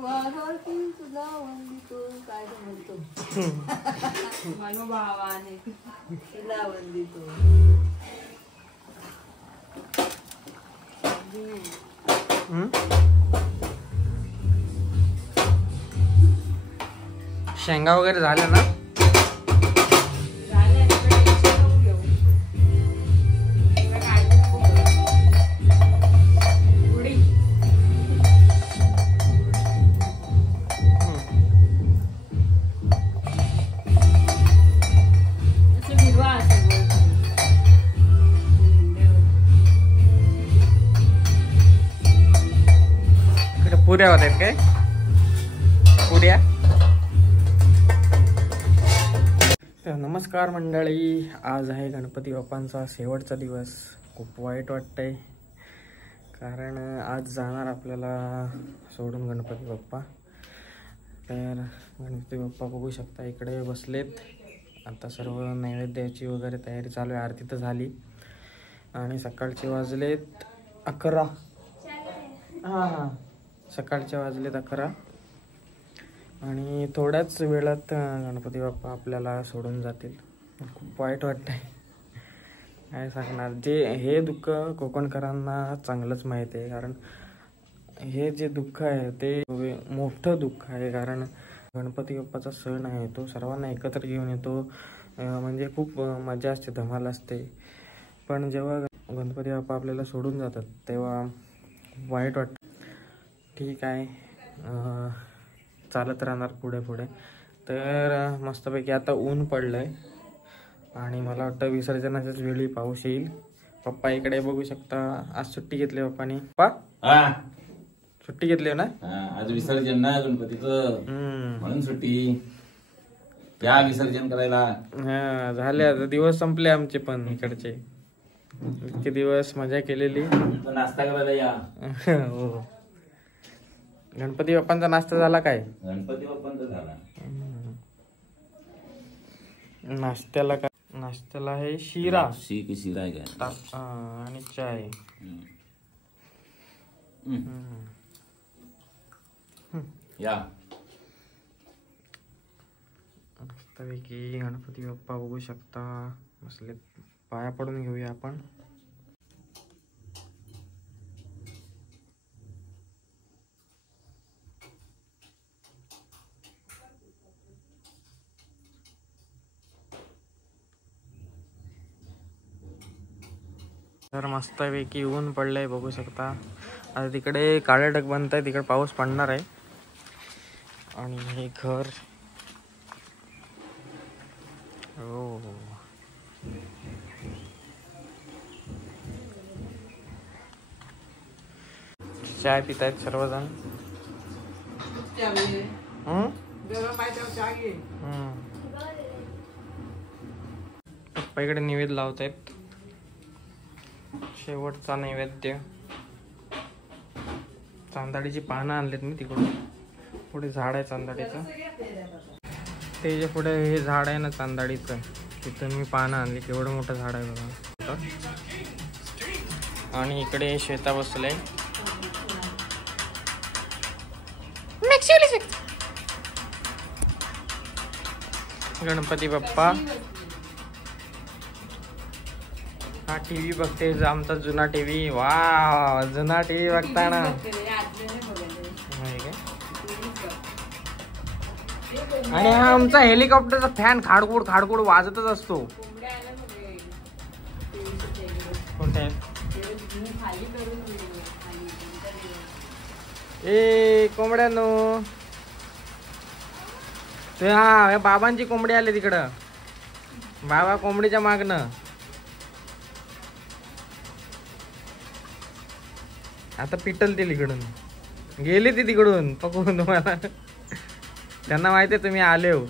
तुला वंदितो काय म्हणतो मनोभावाने तुला वंदितो. शेंगा वगैरे झाल्या ना? पुऱ्या होत आहेत काय? पुऱ्या. नमस्कार मंडळी, आज आहे गणपती बाप्पांचा शेवटचा दिवस. खूप वाईट वाटतंय कारण आज जाणार आपल्याला सोडून गणपती बाप्पा. तर गणपती बाप्पा बघू शकता इकडे बसलेत. आता सर्व नैवेद्याची वगैरे तयारी चालू आहे. आरती तर झाली आणि सकाळचे वाजलेत 11. हां सकाळचे वाजलेत 11 आणि थोड्याच वेळात गणपती बाप्पा आपल्याला सोडून जातील. खूप वाईट वाटतंय, काय सांगणार. हे दुःख कोकणकरांना चांगलंच माहीत आहे, कारण हे जे दुःख आहे ते मोठं दुःख आहे. कारण गणपती बाप्पाचा सण आहे, तो सर्वांना एकत्र घेऊन येतो. म्हणजे खूप मजा असते, धमाल असते. पण जेव्हा गणपती बाप्पा आपल्याला सोडून जातात तेव्हा वाईट वाटतं. ठीक आहे, चालत राहणार पुढे पुढे. तर मस्तपैकी आता ऊन पडलंय आणि मला वाटतं विसर्जनाच्याच वेळी पाऊस येईल. पप्पा इकडे बघू शकता, आज सुट्टी घेतली पप्पानी. पप्पा सुट्टी घेतली ना? आज विसर्जन ना गणपतीचं, म्हणून सुट्टी. या विसर्जन करायला. हा झाले, आता दिवस संपले आमचे पण इकडचे. इतके दिवस मजा केलेली. नाश्ता करायला या. हो, गणपती बाप्पांचा नाश्ता झाला काय? गणपती बाप्पांचा झाला. नाश्त्याला काय? नाश्त्याला आहे शिरा. शिरा आहे काय? आणि चाय. या मस्तपैकी गणपती बाप्पा बघू शकता बसले. पाया पडून घेऊया आपण. तर मस्तपैकी ऊन पडलंय बघू शकता. आता तिकडे काळे ढग बनत आहे, तिकडे पाऊस पडणार आहे. आणि हे घर हो चाय पित आहेत सर्वजण. पप्पा इकडे नैवेद्य लावत आहेत. शेवटचा नैवेद्य. चांदाडीची पानं आणलेत मी तिकडून. पुढे झाड आहे चांदाडीचं, ते जे पुढे हे झाड आहे ना चांदाडीचं, तिथून मी पानं आणली. केवढं मोठं झाड आहे बघा. आणि इकडे श्वेता बसलंय. गणपती बाप्पा. हा टीव्ही बघते, आमचा जुना टीव्ही. वा, जुना टीव्ही बघताना. आणि हा आमचा हेलिकॉप्टरचा फॅन खाडखुड खाडखुड वाजतच असतो. कोणत्या? ए कोंबड्यानो, हा बाबांची कोंबडी आली तिकडं. बाबा कोंबडीच्या मागणं. आता पिटलतील इकडून. गेली ती तिकडून पकडून तुम्हाला. त्यांना माहिती आहे तुम्ही आले हो.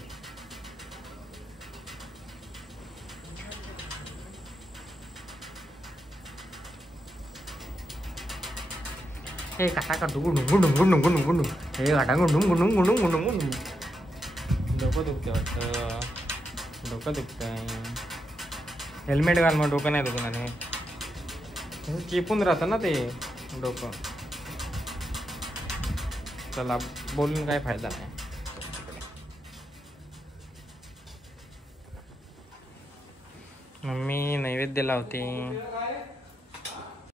हे काटा गुंडू गुंडू गुंडू गुंडू गुंडू. हे काटा गुंडू गुंडू गुंडू गुंडू गुंडू. डोकं दुखते वाटतं. डोकं दुखतंय. हेल्मेट घाल मग, डोकं नाही दुखणार. हे चिपून राहतं ना ते डोकं. चला बोलून काय फायदा नाही. मम्मी नैवेद्य लावते.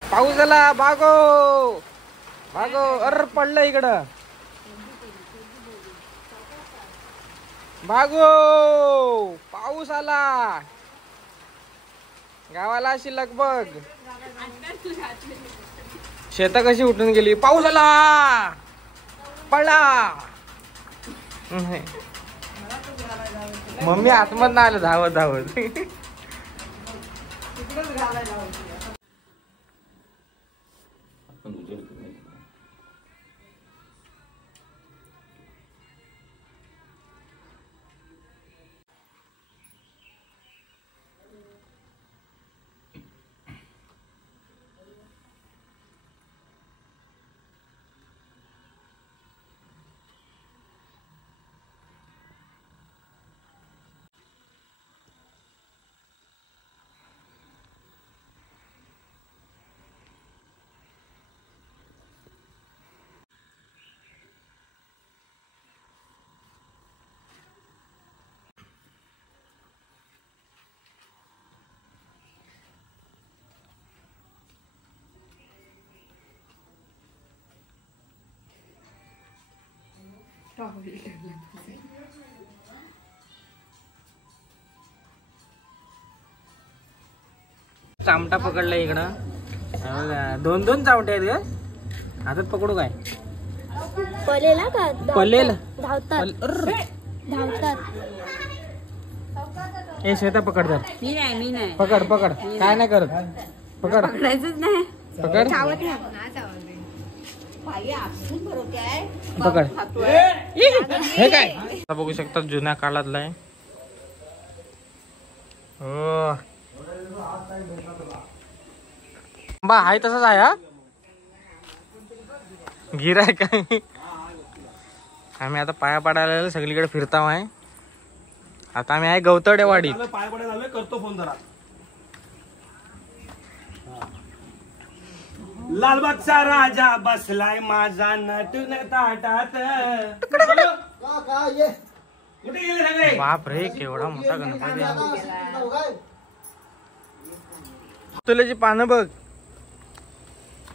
पाऊस आला. बागो बागो. अर पडलं इकडं. बागो पाऊस आला. गावाला अशी लगबग. शेता कशी उठून गेली. पाऊस आला. पडला. मम्मी आतमधनं आलं धावत धावत. चामटा पकडला इकडं. दोन दोन चामटे आहेत का हातात. पकडू काय. पलेला का पलेल धावतात धावतात. हे शेता पकडतात. मी नाही पकड पकड. काय नाही करत. पकड. पकडायचंच नाही. पकड पकड. हे काय बघू शकता जुन्या काळातला आहे. हो बा हाय तसंच आहे. हा गिराय काय. आम्ही आता पाया पाडायला सगळीकडे फिरताव आहे. आता आम्ही आहे गवतडेवाडीत. पाय पडायला आलोय. करतो फोन जरा. लालबागचा राजा बसलाय माझा नटून ताटात. कुठे गेले सगळे. बाप रे केवढा मोठा गणपती. तुला पानं बघ.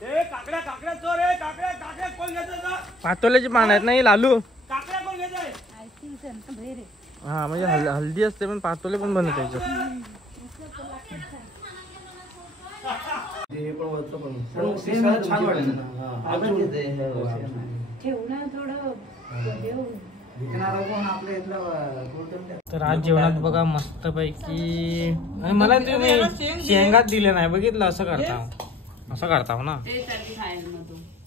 काकड्या काकड्या चोर आहे. काकड्या काकड्या कोण घ्यायचं. पातोल्याची पानं आहेत नाही लालू. काकड्या कोण घ्यायचंय. हा म्हणजे हल्दी असते पण पातोले पण बनत त्याच्यात. छान वाटतं. तर आज जेवणात बघा मस्त पैकी. मला तुम्ही शेंगात दिले नाही बघितलं. असं करता ना.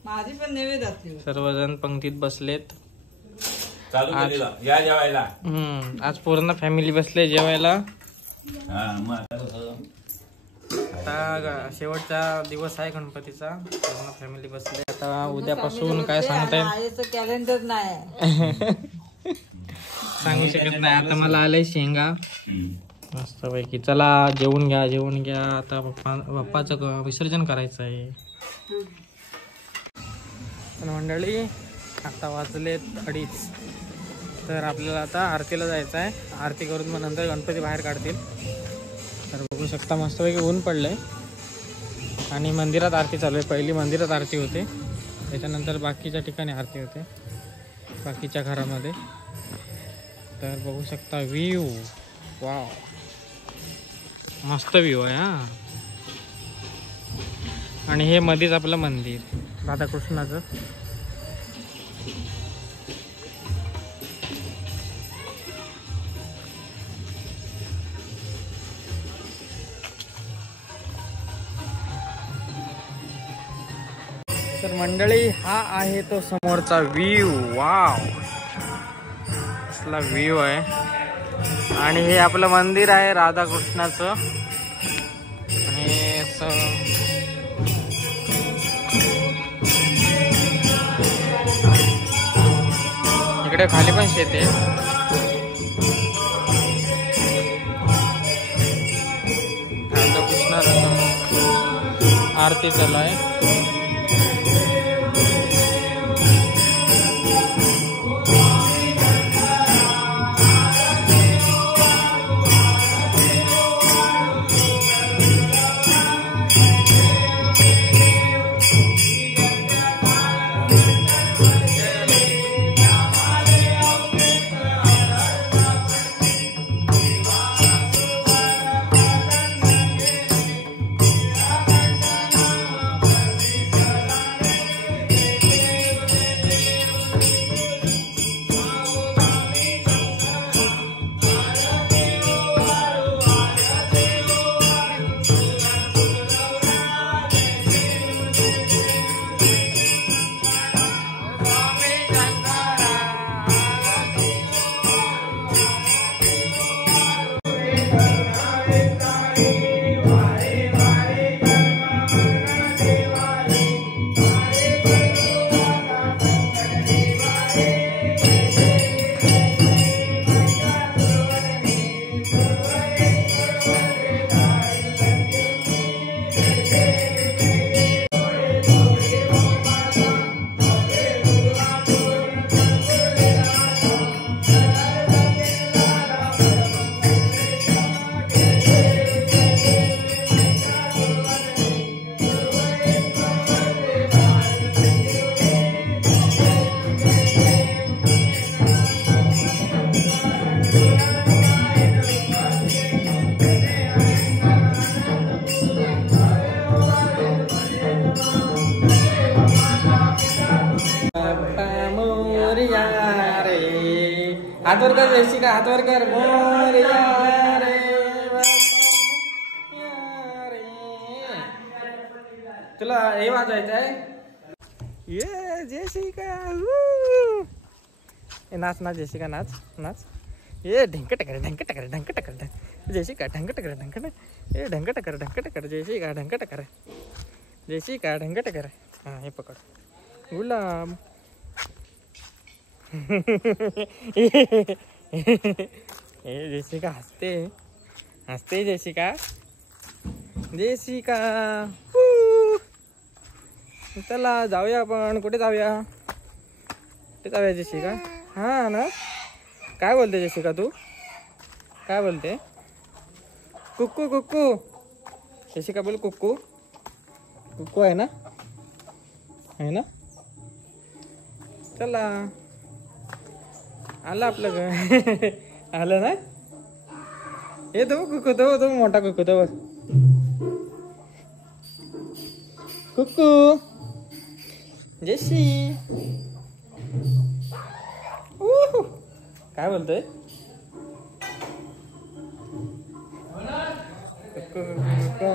माझी पण नैवेद्य. सर्वजण पंक्तीत बसलेत. चालू केलेला या जेवायला. आज पूर्ण फॅमिली बसले जेवायला. मग आता कसं आता शेवटचा दिवस आहे गणपतीचा. पूर्ण फॅमिली बसले. आता उद्यापासून काय सांगताय कॅलेंडर नाही. सांगू शकत नाही. आता मला आलंय शेंगा मस्त पैकी. चला जेवून घ्या. आता बाप्पाचं विसर्जन करायचं आहे. पण मंडळी आता वाजलेत 2:30. तर आपल्याला आता आरतीला जायचं आहे. आरती करून मग नंतर गणपती बाहेर काढतील. तर बघू शकता मस्तपैकी ऊन पडलंय आणि मंदिरात आरती चालू आहे. पहिली मंदिरात आरती होते, त्याच्यानंतर बाकीच्या ठिकाणी आरती होते बाकीच्या घरामध्ये. तर बघू शकता व्ह्यू. वाव मस्त व्ह्यू आहे हा. आणि हे मध्येच आपलं मंदिर राधाकृष्णाचं. तर मंडळी हा आहे तो समोरचा व्ह्यू. वाव असला व्ह्यू आहे. आणि हे आपलं मंदिर आहे राधाकृष्णाचं. आणि इकडे खाली पण शेत आहे. राधाकृष्णाचं आरती चालू आहे. हातवर कर जयशिका, हातवर कर. मोरया रे बाप्पा रे. तुला हे वाजवायचं आहे. ये जयशिका. नाच नाच जयशिका, नाच नाच. ये ढंक टकर ढंक टकर ढंक टकर. जयशिका ढंक टकर ढंक टकर. ए ढंक टकर ढंक टकर. जयशिका ढंक टकर. जयशिका ढंक टकर. हा हे पकड. गुलाम. हे जयशिका हसते, हसते जयशिका. जयशिका चला जाऊया आपण. कुठे जाऊया? कुठे जाऊया जयशिका? हा ना. काय बोलते जयशिका तू? काय बोलते? कुक्कू कुक्कू. जयशिका बोल कुक्कू. कुक्कू आहे ना, आहे ना. चला आलं आपलं घर. आलं ना. हे तो कुक्कू, तो मोठा कुक्कू तो. कुक्कू जयशी. काय बोलतोय? कुक्कू कुक्कू.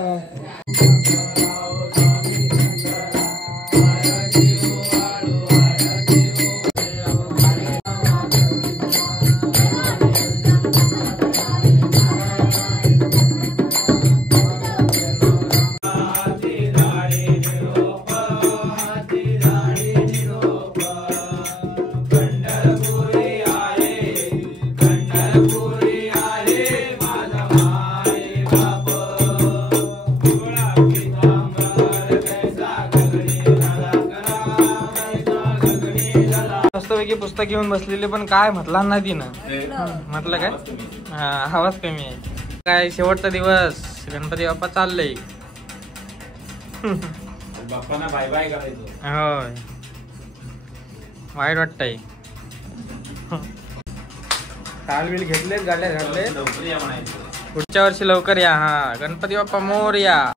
मस्तपैकी पुस्तक घेऊन बसलेले, पण काय म्हटला ना तिनं. म्हटलं काय? हा आवाज कमी आहे. काय शेवटचा दिवस, गणपती बाप्पा चाललंय. बाप्पांना बाय बाय करायचं. होय, वाईट वाटतंय. टाळबिल घेतलेत, गाड्या घातले. लवकर या म्हणायचं. पुढच्या वर्षी लवकर या. हा गणपती बाप्पा मोरया.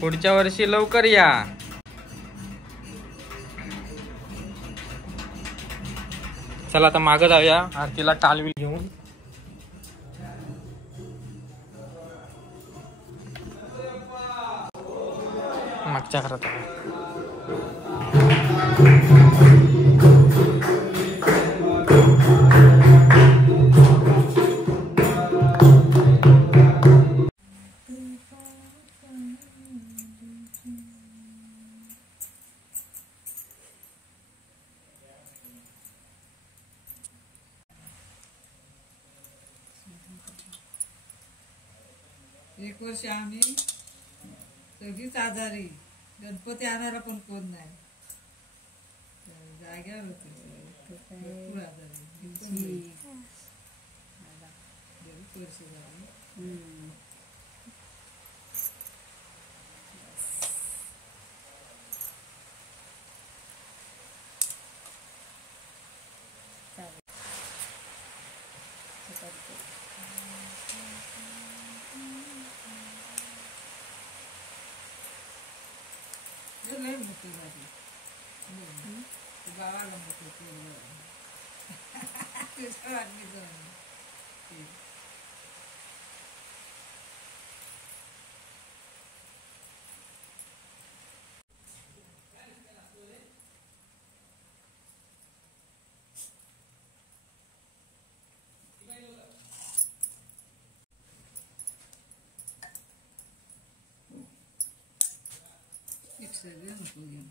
पुढच्या वर्षी लवकर या. चला आता मागं जाऊया आरतीला टाळबिल घेऊन. मागच्या घरात एक वर्ष आम्ही सगळीच आजारी, गणपती आणायला पण कोण नाही. जाग्यावर होते भरपूर आजारी. बरीच वर्ष झाली. लय मोठी झाली. गावाला मोठी तुझ्या वाटणी जाऊन. एक सगळं नको घेऊन.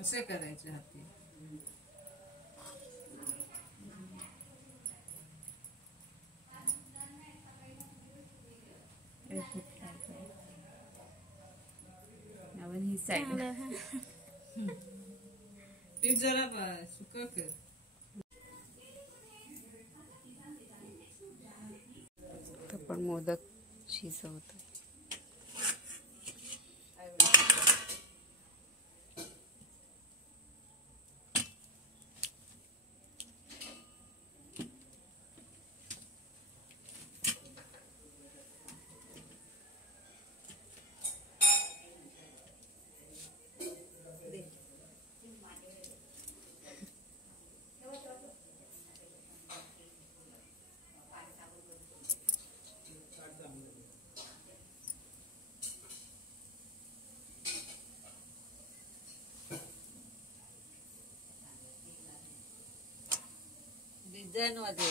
असे करायचे हाती. ही साईड पीठ जरा सुक कर. पण मोदक शिजवतो. सीझन मध्ये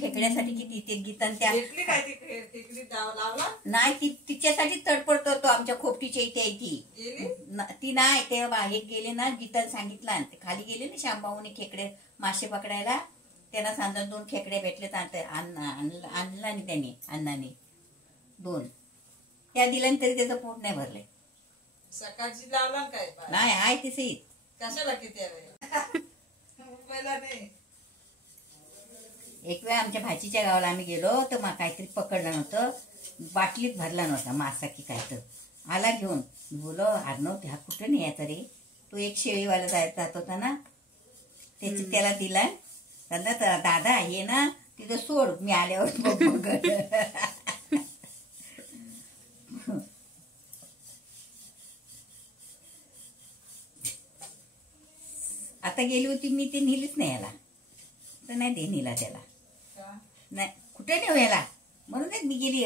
खेकड्यासाठी किती ते गीतान त्या टेकली काय टेकली लावला नाही तिच्यासाठी तडपडतो तो आमच्या खोपटीच्या इथे आहे ती ती नाही ते बाहेर गेले ना गीतान सांगितलं ते खाली गेले ना शांबाऊने खेकडे मासे पकडायला त्यांना सांगा 2 खेकड्या भेटलेत आणला नाही त्याने अण्णाने 2 त्या दिल्या तरी त्याचं पोट नाही भरलंय सकाळची लावला काय नाही आहे तिथे कशाला किती मुंबईला नाही एक वेळ आमच्या भाचीच्या गावाला आम्ही गेलो तर मग काहीतरी पकडलं नव्हतं बाटलीत भरला नव्हता मासा की काय तर आला घेऊन बोलो अर्णव ह्या कुठं नाही याचा रे तो एक शेळीवाला जात होता ना त्याची त्याला दिला दादा हे ना तिथं सोड मी आल्यावर आता गेली होती मी ते नेलीच नाही याला तर नाही ते नेला त्याला नाही कुठे नेऊ याला म्हणूनच मी गेली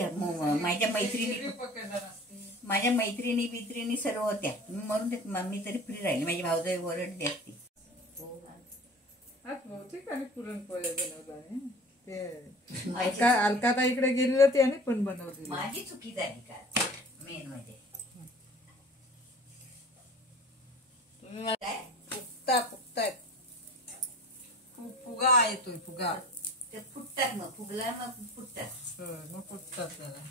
माझ्या मैत्रिणी सर्व होत्या म्हणून मी तरी फ्री राहिली माझी भाऊजाई ओरडली असती पुरणपोळ्या बनवला अलकाता इकडे गेलेलं त्याने पण बनवली माझी चुकी झाली का मेन म्हणजे फुगतायत फुगा येतोय फुगा ते फुटतात मग फुगला मग फुटतात मग फुटतात त्याला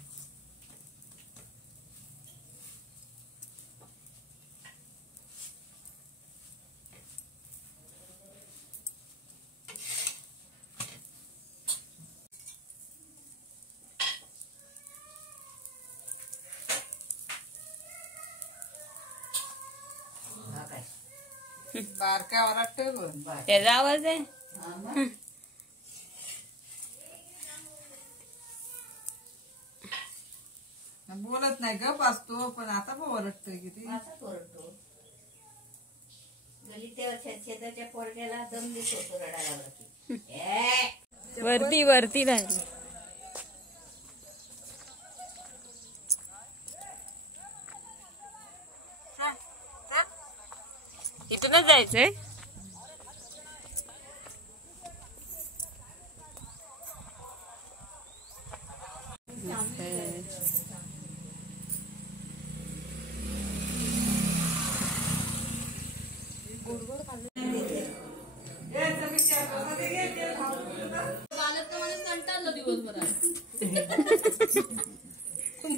बारका वाटत त्याचा आवाज आहे बोलत नाही गप असतो पण आता पण ओरडतोय किती ओरडतो गलीच्या शेजारच्या पोरग्याला दम देत होतो रडायला वरती वरती राहिली इथूनच जायचंय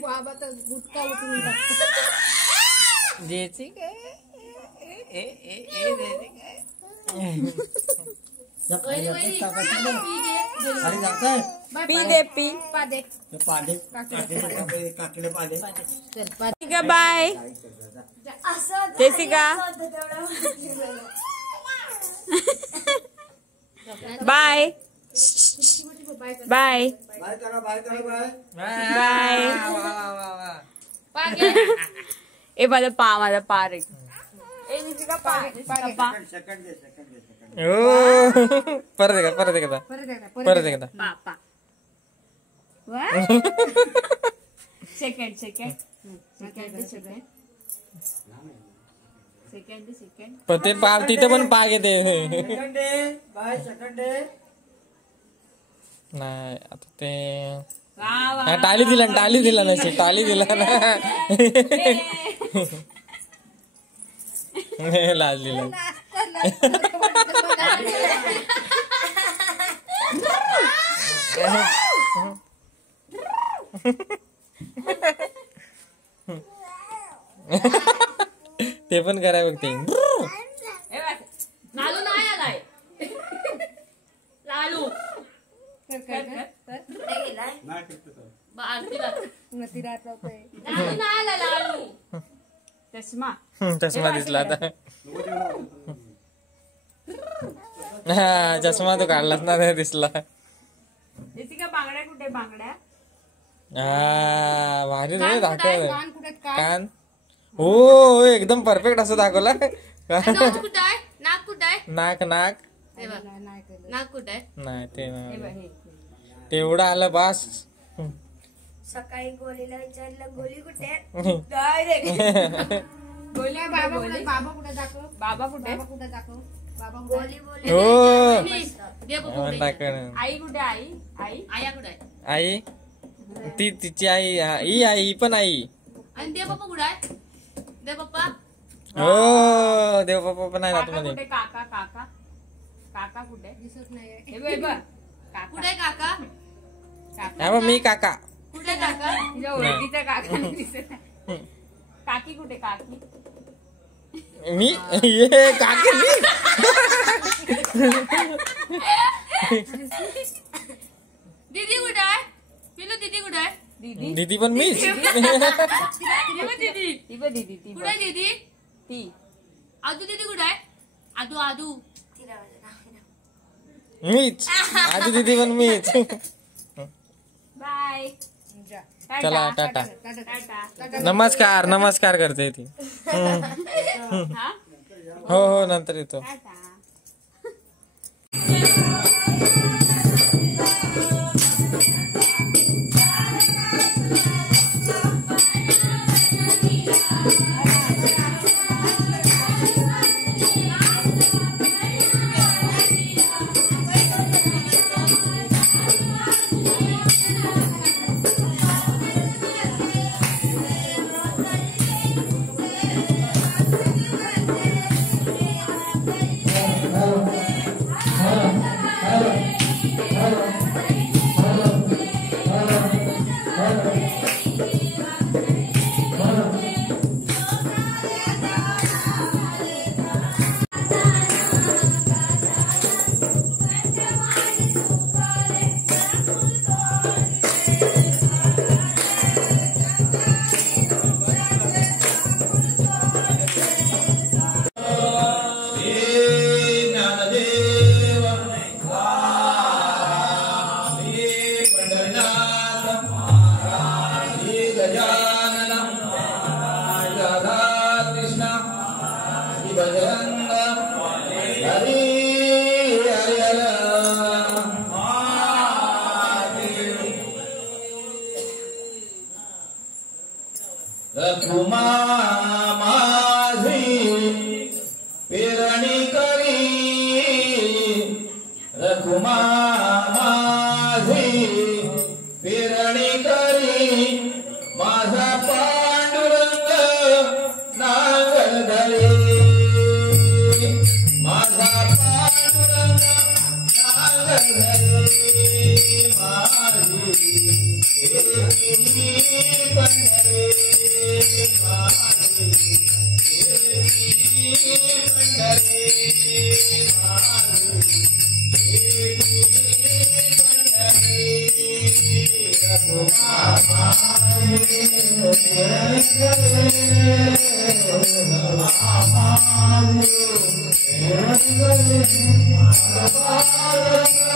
बाबा तर गुटखा उठून जेची काय पी दे पी bye Jessica bye bye bye. ए माझा पा रे. ए निशिका पा. परत एकदा पा. सेकंड. पण ते पा तिथे पण पाग येते. नाही आता ते टाली दिला नशी टाली दिला ना. लाजलेला ते पण कराय बघते. लालू नाही आलाय. लालू लालू चष्मा दिसला आता. हा चष्मा तो काढलाच ना दिसला. बांगड्या कुठे बांगड्या. हा भारी रे दाखव. कान हो एकदम परफेक्ट असं दाखवला. नाक कुठे नाक नाक कुठे नाही ते नाही तेवढं आलं बास. सकाळी गोलीला विचारलं गोली कुठे गोली बाबा कुठे दाखव बाबा कुठे बाबा गोली बोली हो आई कुठे आई आया कुठे आई ती तिची आई आई पण आई. आणि देव पप्पा कुठे आहे. देव पप्पा हो देव पप्पा पण आहे आतमध्ये. काका कुठे दिसत नाही कुठे काका हा मी काका कुठे काका तुझ्या ओळखीचा काका दिसत नाही. काकी कुठे काकी मी ये काकी दीदी कुठे आहे. पिलू दीदी कुठे आहे. दीदी पण मीच. दीदी कुठे दीदी ती आदू दीदी कुठे आहे. आदू मीच आधी दीदी पण मीच. बाय. चला टाटा. नमस्कार करते ती. हो नंतर येतो. रखुमा माझी पेरणी करी रखुमा माझी पेरणी करी माझा पांडुरंग नांगर धरे माझा पांडुरंग नांगर धरे माझी Pandhare Thank you.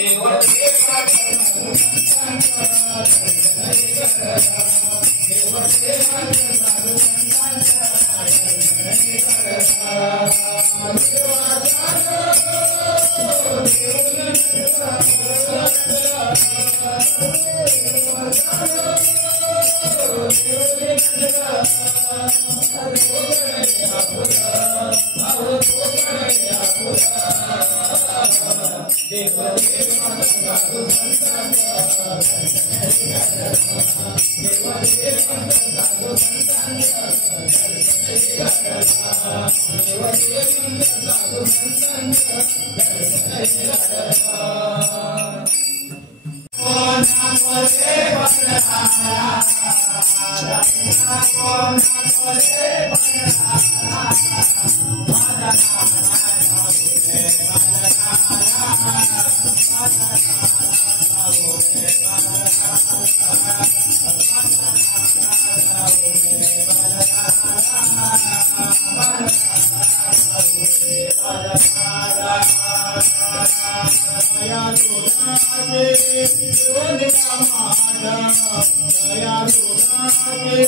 Dev Daya